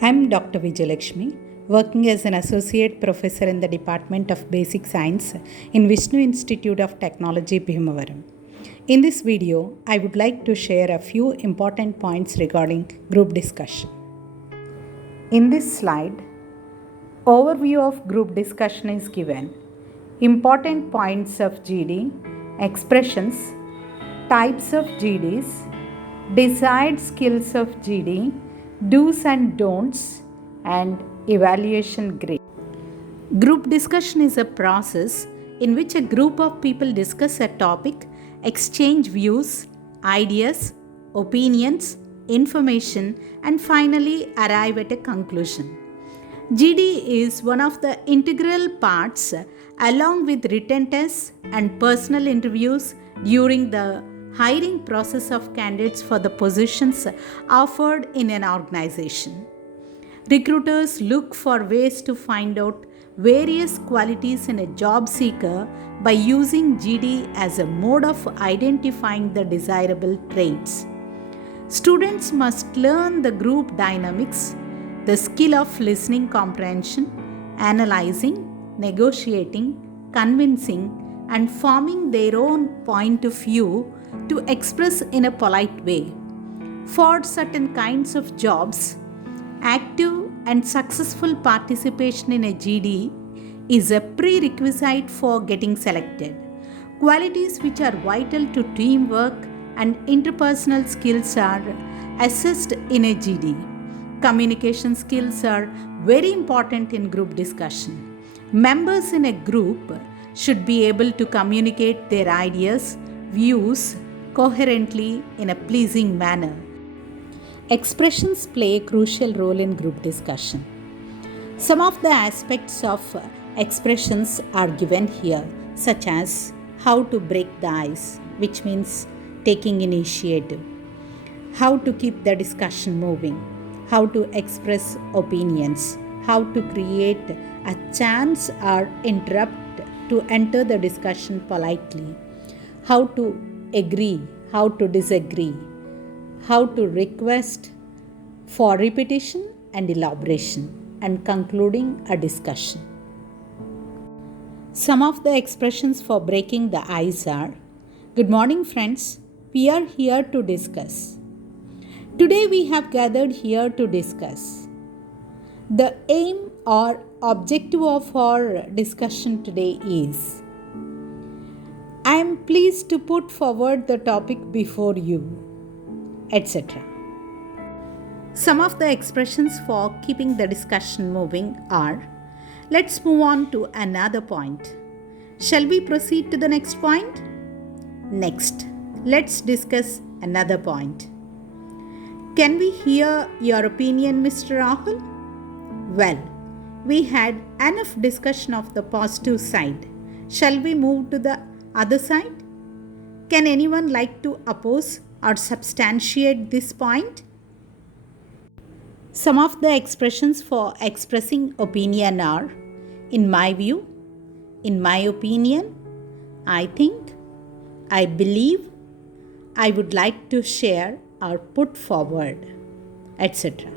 I'm Dr. Vijayalakshmi, working as an associate professor in the Department of Basic Science in Vishnu Institute of Technology, Bhimavaram. In this video, I would like to share a few important points regarding group discussion. In this slide, overview of group discussion is given. Important points of GD, expressions, types of GDs, desired skills of GD, do's and don'ts, and evaluation grade. Group discussion is a process in which a group of people discuss a topic, exchange views, ideas, opinions, information, and finally arrive at a conclusion. GD is one of the integral parts along with written tests and personal interviews during the hiring process of candidates for the positions offered in an organization. Recruiters look for ways to find out various qualities in a job seeker by using GD as a mode of identifying the desirable traits. Students must learn the group dynamics, the skill of listening comprehension, analyzing, negotiating, convincing, and forming their own point of view to express in a polite way. For certain kinds of jobs, active and successful participation in a GD is a prerequisite for getting selected. Qualities which are vital to teamwork and interpersonal skills are assessed in a GD. Communication skills are very important in group discussion. Members in a group should be able to communicate their ideas, views coherently in a pleasing manner. Expressions play a crucial role in group discussion. Some of the aspects of expressions are given here, such as how to break the ice, which means taking initiative, how to keep the discussion moving, how to express opinions, how to create a chance or interrupt to enter the discussion politely, how to agree, how to disagree, how to request for repetition and elaboration, and concluding a discussion. Some of the expressions for breaking the ice are: good morning, friends. We are here to discuss. Today we have gathered here to discuss. The aim or objective of our discussion today is: I am pleased to put forward the topic before you, etc. Some of the expressions for keeping the discussion moving are: let's move on to another point. Shall we proceed to the next point? Next, let's discuss another point. Can we hear your opinion, Mr. Rahul? Well, we had enough discussion of the positive side. Shall we move to the other side? Can anyone like to oppose or substantiate this point? Some of the expressions for expressing opinion are: in my view, in my opinion, I think, I believe, I would like to share or put forward, etc.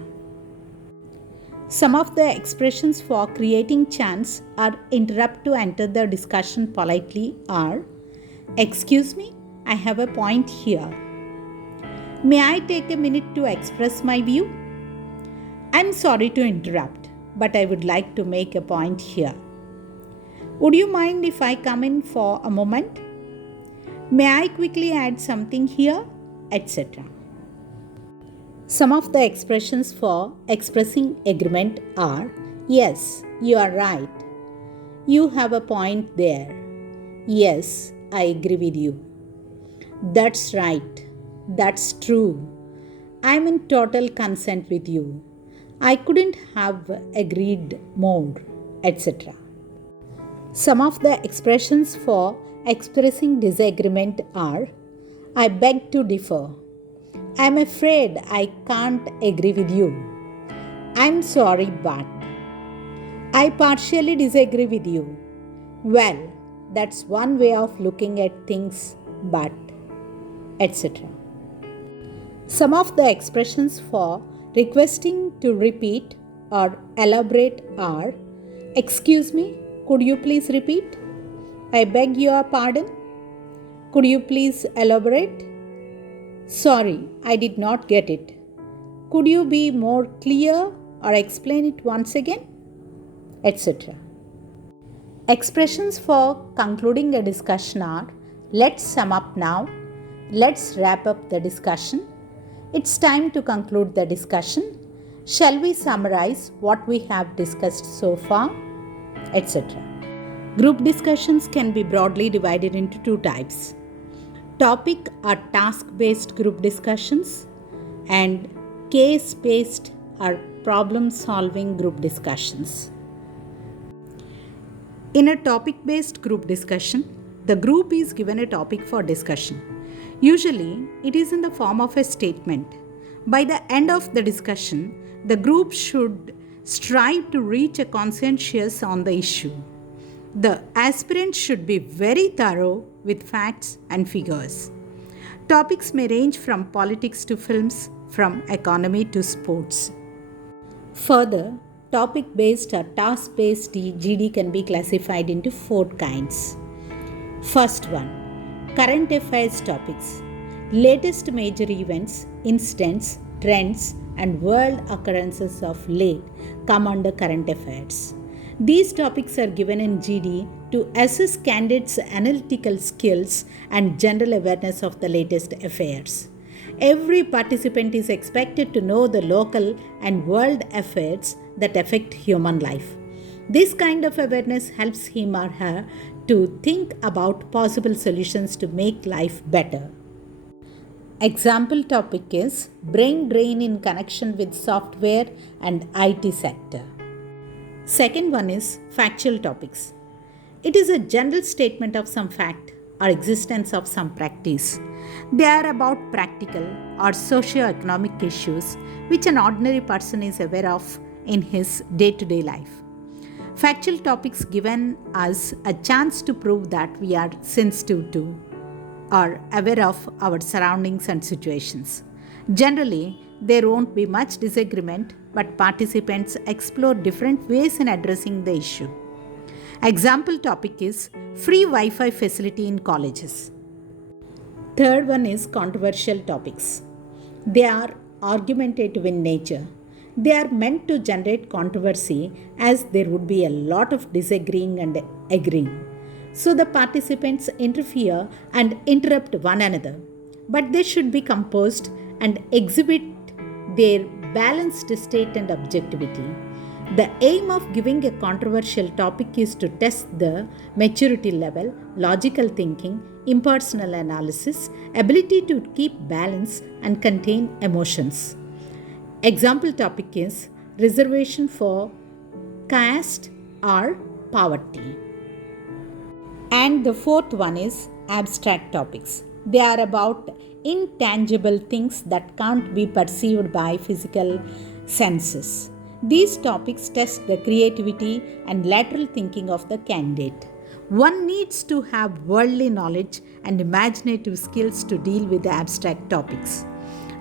Some of the expressions for creating chance or interrupt to enter the discussion politely are: excuse me, I have a point here. May I take a minute to express my view? I'm sorry to interrupt, but I would like to make a point here. Would you mind if I come in for a moment? May I quickly add something here? Etc. Some of the expressions for expressing agreement are: yes, you are right. You have a point there. Yes, I agree with you. That's right. That's true. I'm in total consent with you. I couldn't have agreed more, etc. Some of the expressions for expressing disagreement are: I beg to differ. I'm afraid I can't agree with you. I'm sorry, but I partially disagree with you. Well, that's one way of looking at things, but etc. Some of the expressions for Requesting to repeat or elaborate are, excuse me, could you please repeat? I beg your pardon. Could you please elaborate? Sorry, I did not get it. Could you be more clear or explain it once again? Etc. Expressions for concluding a discussion are, let's sum up now, let's wrap up the discussion, it's time to conclude the discussion, shall we summarize what we have discussed so far, etc. Group discussions can be broadly divided into two types: topic or task-based group discussions and case-based or problem-solving group discussions. In a topic-based group discussion, the group is given a topic for discussion. Usually, it is in the form of a statement. By the end of the discussion, the group should strive to reach a consensus on the issue. The aspirants should be very thorough with facts and figures. Topics may range from politics to films, from economy to sports. Further, topic-based or task-based GD can be classified into four kinds. First one, current affairs topics. Latest major events, incidents, trends, and world occurrences of late come under current affairs. These topics are given in GD to assess candidates' analytical skills and general awareness of the latest affairs. Every participant is expected to know the local and world affairs that affect human life. This kind of awareness helps him or her to think about possible solutions to make life better. Example topic is brain drain in connection with software and IT sector. Second one is factual topics. It is a general statement of some fact or existence of some practice. They are about practical or socio-economic issues which an ordinary person is aware of in his day-to-day life. Factual topics given us a chance to prove that we are sensitive to or aware of our surroundings and situations. Generally, there won't be much disagreement, but participants explore different ways in addressing the issue. Example topic is free Wi-Fi facility in colleges. Third one is controversial topics. They are argumentative in nature. They are meant to generate controversy as there would be a lot of disagreeing and agreeing. So the participants interfere and interrupt one another. But they should be composed and exhibit their balanced state and objectivity. The aim of giving a controversial topic is to test the maturity level, logical thinking, impersonal analysis, ability to keep balance and contain emotions. Example topic is reservation for caste or poverty. And the fourth one is abstract topics. They are about intangible things that can't be perceived by physical senses. These topics test the creativity and lateral thinking of the candidate. One needs to have worldly knowledge and imaginative skills to deal with the abstract topics.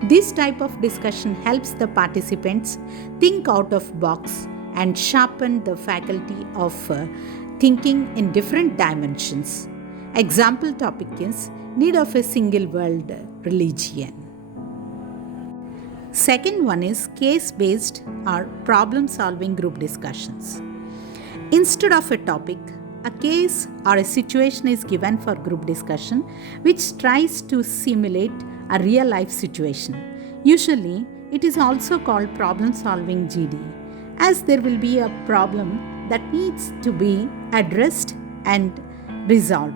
This type of discussion helps the participants think out of box and sharpen the faculty of thinking in different dimensions. Example topic is need of a single world religion. Second one is case-based or problem-solving group discussions. Instead of a topic, a case or a situation is given for group discussion which tries to simulate a real-life situation. Usually, it is also called problem-solving GD, as there will be a problem that needs to be addressed and resolved.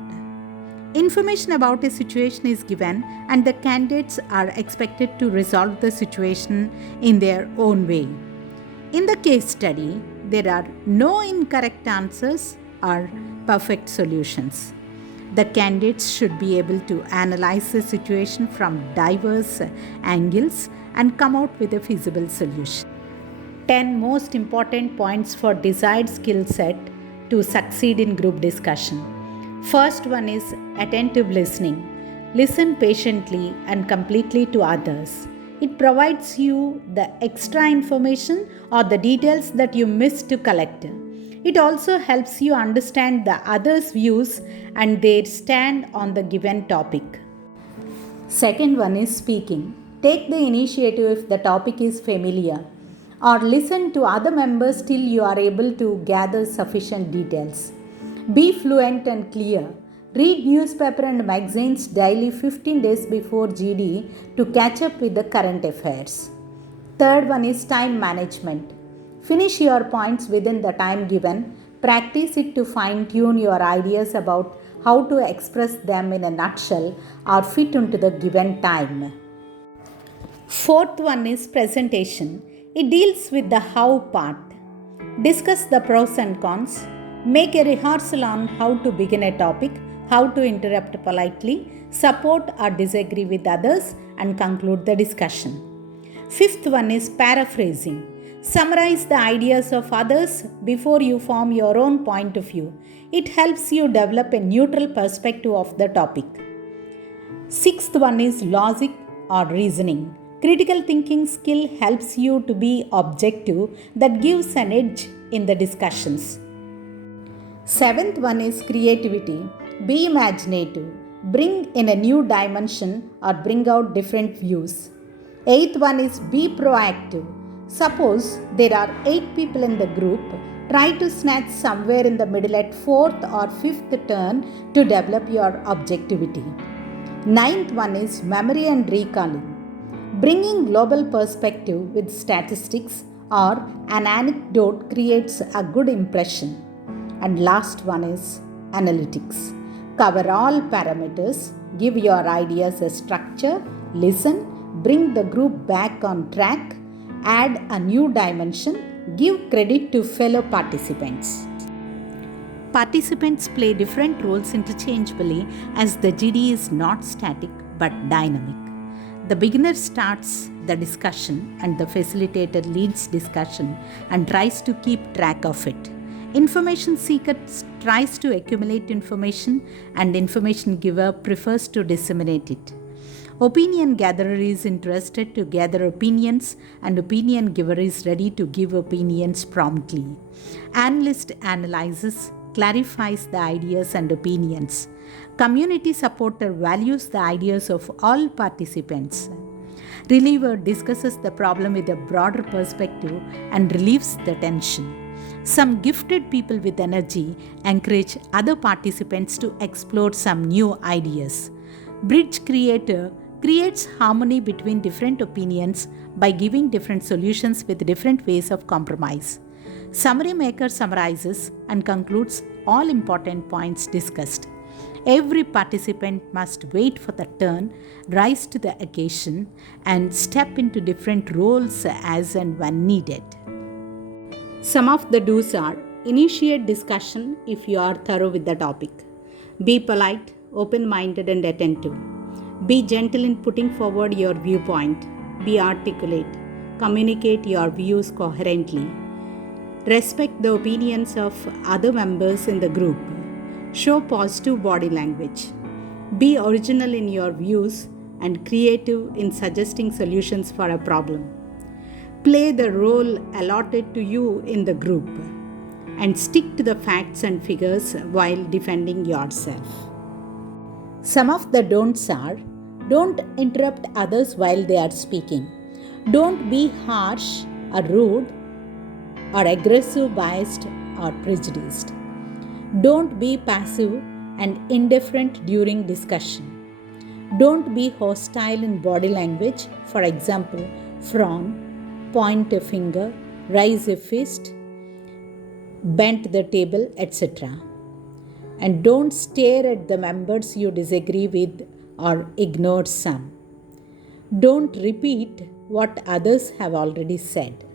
Information about a situation is given and the candidates are expected to resolve the situation in their own way. In the case study, there are no incorrect answers or perfect solutions. The candidates should be able to analyze the situation from diverse angles and come out with a feasible solution. 10 most important points for desired skill set to succeed in group discussion. First one is attentive listening. Listen patiently and completely to others. It provides you the extra information or the details that you missed to collect. It also helps you understand the others' views and their stand on the given topic. Second one is speaking. Take the initiative if the topic is familiar, or listen to other members till you are able to gather sufficient details. Be fluent and clear. Read newspaper and magazines daily 15 days before GD to catch up with the current affairs. Third one is time management. Finish your points within the time given. Practice it to fine tune your ideas about how to express them in a nutshell or fit into the given time. Fourth one is presentation. It deals with the how part. Discuss the pros and cons. Make a rehearsal on how to begin a topic, how to interrupt politely, support or disagree with others, and conclude the discussion. Fifth one is paraphrasing. Summarize the ideas of others before you form your own point of view. It helps you develop a neutral perspective of the topic. Sixth one is logic or reasoning. Critical thinking skill helps you to be objective, that gives an edge in the discussions. Seventh one is creativity. Be imaginative. Bring in a new dimension or bring out different views. Eighth one is be proactive. Suppose there are 8 people in the group. Try to snatch somewhere in the middle at 4th or 5th turn to develop your objectivity. Ninth one is memory and recalling. Bringing global perspective with statistics or an anecdote creates a good impression. And last one is analytics. Cover all parameters, give your ideas a structure, listen, bring the group back on track, add a new dimension, give credit to fellow participants. Participants play different roles interchangeably as the GD is not static but dynamic. The beginner starts the discussion and the facilitator leads discussion and tries to keep track of it. Information seeker tries to accumulate information and information giver prefers to disseminate it. Opinion gatherer is interested to gather opinions and opinion giver is ready to give opinions promptly. Analyst analyzes, clarifies the ideas and opinions. Community supporter values the ideas of all participants. Reliever discusses the problem with a broader perspective and relieves the tension. Some gifted people with energy encourage other participants to explore some new ideas. Bridge creator creates harmony between different opinions by giving different solutions with different ways of compromise. Summary maker summarizes and concludes all important points discussed. Every participant must wait for the turn, rise to the occasion, and step into different roles as and when needed. Some of the do's are: initiate discussion if you are thorough with the topic. Be polite, open-minded, and attentive. Be gentle in putting forward your viewpoint. Be articulate. Communicate your views coherently. Respect the opinions of other members in the group. Show positive body language. Be original in your views and creative in suggesting solutions for a problem. Play the role allotted to you in the group and stick to the facts and figures while defending yourself. Some of the don'ts are: don't interrupt others while they are speaking. Don't be harsh or rude or aggressive, biased or prejudiced. Don't be passive and indifferent during discussion. Don't be hostile in body language, for example, frown, point a finger, raise a fist, bend the table, etc. And don't stare at the members you disagree with or ignore some. Don't repeat what others have already said.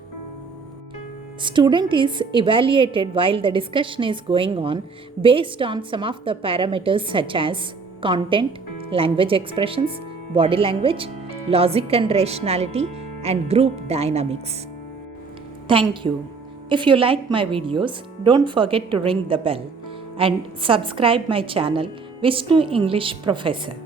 Student is evaluated while the discussion is going on based on some of the parameters such as content, language expressions, body language, logic and rationality, and group dynamics. Thank you. If you like my videos, don't forget to ring the bell and subscribe my channel Vishnu English Professor.